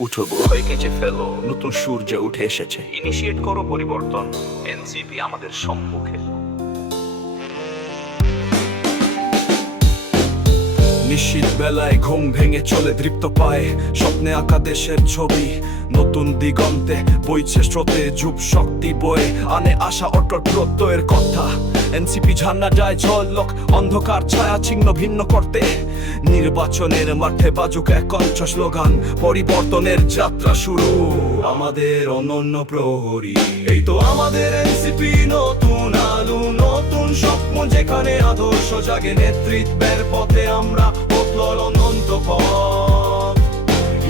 উঠো ভয় কেচে ফেলো। নতুন সূর্য উঠে এসেছে। ইনিশিয়েট করো পরিবর্তন। এনসিপি আমাদের সম্মুখে। নিশীত বেলায় ঘুম ভেঙে চলে দৃপ্ত পায়। স্বপ্নে আঁকা দেশের ছবি। নতুন দিগন্তে বইছে স্রোতে যুব শক্তি বয়ে। আনে আশা অটট প্রত্যয়ের কথা। এনসিপি ঝান্না যায় ঝলক অন্ধকার, ছায়া ছিন্ন, ভিন্ন করতে। নির্বাচনের মাঠে বাজুক এক কণ্ঠ স্লোগান পরিবর্তনের যাত্রা শুরু। আমাদের অনন্য প্রহরী। এই তো আমাদের এনসিপি নতুন আলু, নতুন স্বপ্ন যেখানে আদর্শ জাগে নেতৃত্বের পথে আমরা বদলর অনন্ত পথ।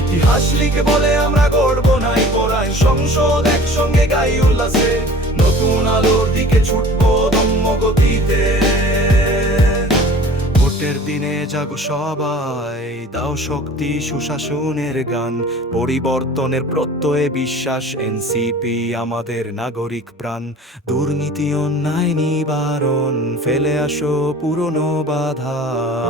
ইতিহাস লিখে বলে আমরা গর্ব নাই পড়াই সংসদ একসঙ্গে গাই উল্লাসে। নতুন আলোর দিকে ছুটবো দম্য গতিতে দিনে জাগো সবাই, দাও শক্তি সুশাসনের গান, পরিবর্তনের প্রত্যয়ে বিশ্বাস এনসিপি আমাদের নাগরিক প্রাণ। দুর্নীতি, অন্যায়, নিবারণ, ফেলে আসো পুরনো বাধা,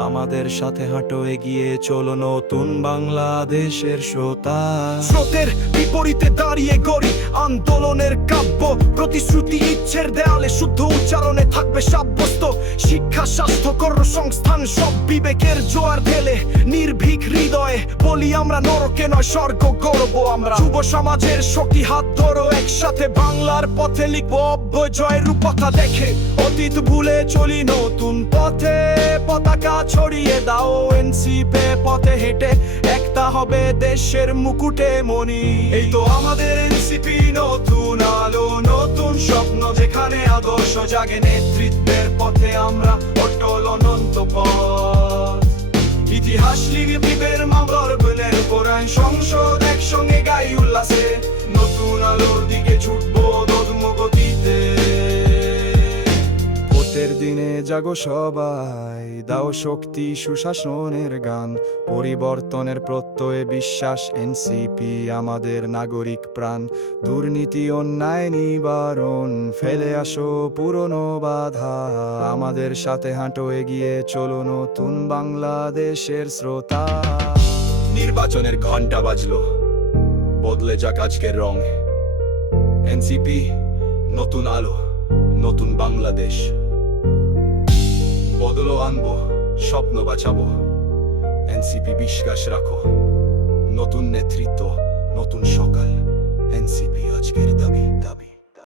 আমাদের সাথে হাঁটো, এগিয়ে চলো নতুন বাংলাদেশের শ্রোতা। স্রোতের বিপরীতে দাঁড়িয়ে গড়ি আন্দোলনের কাব্য, প্রতিশ্রুতি, ইচ্ছের দেয়ালে শুদ্ধ উচ্চারণে থাকবে সাব্যস্ত। শিক্ষা স্বাস্থ্য কর্মসংস্থান সব বিবেকের জোয়ার ঢেলে নির্ভীক হৃদয়ে বলি আমরা, নরকে নয়, স্বর্গ গৌরব আমরা। যুব সমাজের শক্তি হাত ধরো, একসাথে বাংলার পথে লিখব অব্যজয়ের রূপতা দেখে অতীত ভুলে চলি, নতুন পথে পতাকা ছড়িয়ে দাও, এনসিপে পথে হেঁটে। একটা হবে দেশের মুকুটে মনি এই তো আমাদের এনসিপি নতুন আলো, নতুন স্বপ্ন যেখানে আদর্শ জাগে নেতৃত্বের পথে আমরা অটল অনন্ত পথ। ইতিহাস লিখে বিবের মামলার গুণের পরায় সংসদ একসঙ্গে গাই উল্লাসে। ভোটের দিনে জাগো সবাই, দাও শক্তি সুশাসনের গান। পরিবর্তনের প্রত্যয়ে বিশ্বাস এনসিপি আমাদের নাগরিক প্রাণ। দুর্নীতি, অন্যায়, নিবারণ, ফেলে আসো পুরনো বাধা। আমাদের সাথে হাঁটো, এগিয়ে চলো নতুন বাংলাদেশের শ্রোতা। নির্বাচনের ঘণ্টা বাজলো, বদলে যাক আজকের রং এনসিপি নতুন আলো, নতুন বাংলাদেশ। আনব স্বপ্ন বাঁচাবো। এনসিপি বিশ্বাস রাখো। নতুন নেতৃত্ব নতুন সকাল। এনসিপি আজকের দাবি দাবি।